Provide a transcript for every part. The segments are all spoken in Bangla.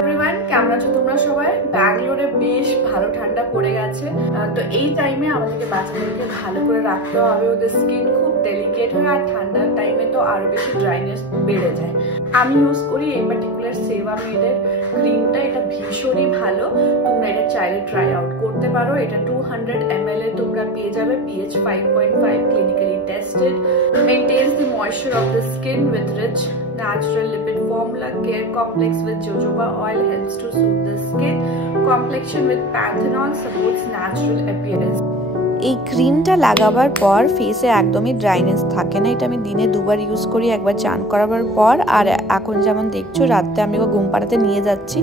এভরিওয়ান, কেমন আছো তোমরা সবাই? ব্যাঙ্গালোরে বেশ ভালো ঠান্ডা পড়ে গেছে। তো এই টাইমে আমাদেরকে বাচ্চাদেরকে ভালো করে রাখতে হবে। ওদের স্কিন খুব ডেলিকেট হয় আর ঠান্ডার টাইমে তো আরো বেশি ড্রাইনেস বেড়ে যায়। আমি ইউজ করি এই পার্টিকুলার সেভামেডের ক্রিমটা। এটা ভীষণই ভালো, তোমরা এটা চাইলে ট্রাই আউট করতে পারো। এটা 200 ml এ তোমরা পেয়ে যাবে। pH 5.5, clinically tested, maintains the moisture of the skin with rich natural lipid formula, care complex with jojoba oil helps to soothe the skin, complexion with panthenol supports natural appearance. এই ক্রিমটা লাগাবার পর ফেসে একদমই ড্রাইনেস থাকে না। এটা আমি দিনে দুবার ইউজ করি, একবার চান করাবার পর আর এখন যেমন দেখছো রাতে আমি ঘুম পাড়াতে নিয়ে যাচ্ছি,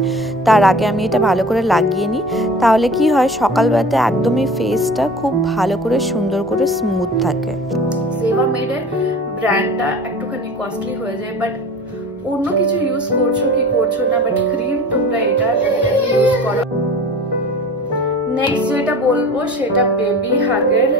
তার আগে আমি এটা ভালো করে লাগিয়ে নিই। তাহলে কি হয়, সকালবেলাতে একদমই ফেসটা খুব ভালো করে সুন্দর করে স্মুথ থাকে। সেভামেডের ব্র্যান্ডটা একটুখানি কস্টলি হয়ে যায়, বাট অন্য কিছু ইউজ করছো কি করছো না, বাট ক্রিম তোমরা এটা ইউজ করো। নেক্সট যেটা বলবো সেটা বেবি হাগের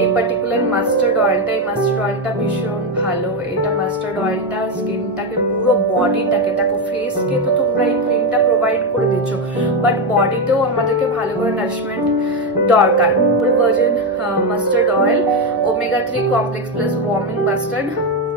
এই পার্টিকুলার মাস্টার্ড অয়েলটা। এই মাস্টার্ড অয়েলটা ভীষণ ভালো। এটা মাস্টার্ড অয়েলটা স্কিনটাকে পুরো বডিটাকে, দেখো ফেসকে তো তোমরা এই ক্রিমটা প্রোভাইড করে দিচ্ছ, বাট বডিতেও আমাদেরকে ভালো করে নারিশমেন্ট দরকার। Virgin mustard oil, omega 3 complex plus warming mustard,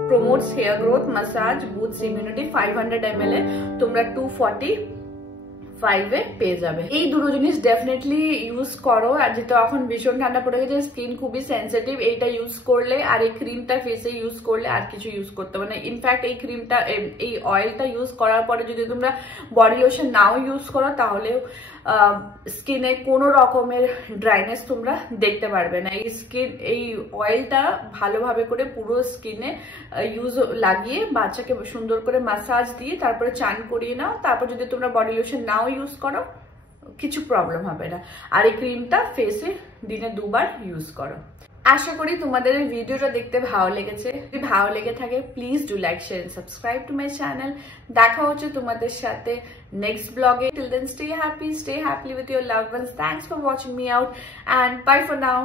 promotes hair growth, massage, boosts immunity। 500 ml এ তোমরা 245 এ পেয়ে যাবে। এই দুটো জিনিস ডেফিনেটলি ইউজ করো। আর যেটা এখন ভীষণ ঠান্ডা পড়ে গেছে, স্কিন খুবই সেন্সিটিভ, এইটা ইউজ করলে আর এই ক্রিমটা ফেসে ইউজ করলে আর কিছু ইউজ করতে হবে না। ইনফ্যাক্ট এই ক্রিমটা, এই অয়েলটা ইউজ করার পরে যদি তোমরা বডি লোশন নাও ইউজ করো তাহলেও স্কিনে কোনো রকমের ড্রাইনেস তোমরা দেখতে পারবে না। এই অয়েলটা ভালোভাবে করে পুরো স্কিনে লাগিয়ে বাচ্চাকে সুন্দর করে ম্যাসাজ দিয়ে তারপরে চান করিয়ে নাও। তারপর যদি তোমরা বডি লোশন নাও ইউজ করো কিছু প্রবলেম হবে না। আর এই ক্রিমটা ফেসে দিনে দুবার ইউজ করো। আশা করি তোমাদের এই ভিডিওটা দেখতে ভালো লেগেছে। যদি ভালো লেগে থাকে please do like, share and subscribe to my channel. দেখা হচ্ছে তোমাদের সাথে next blog. Till then stay happy, stay happy with your loved ones. Thanks for watching me out and bye for now.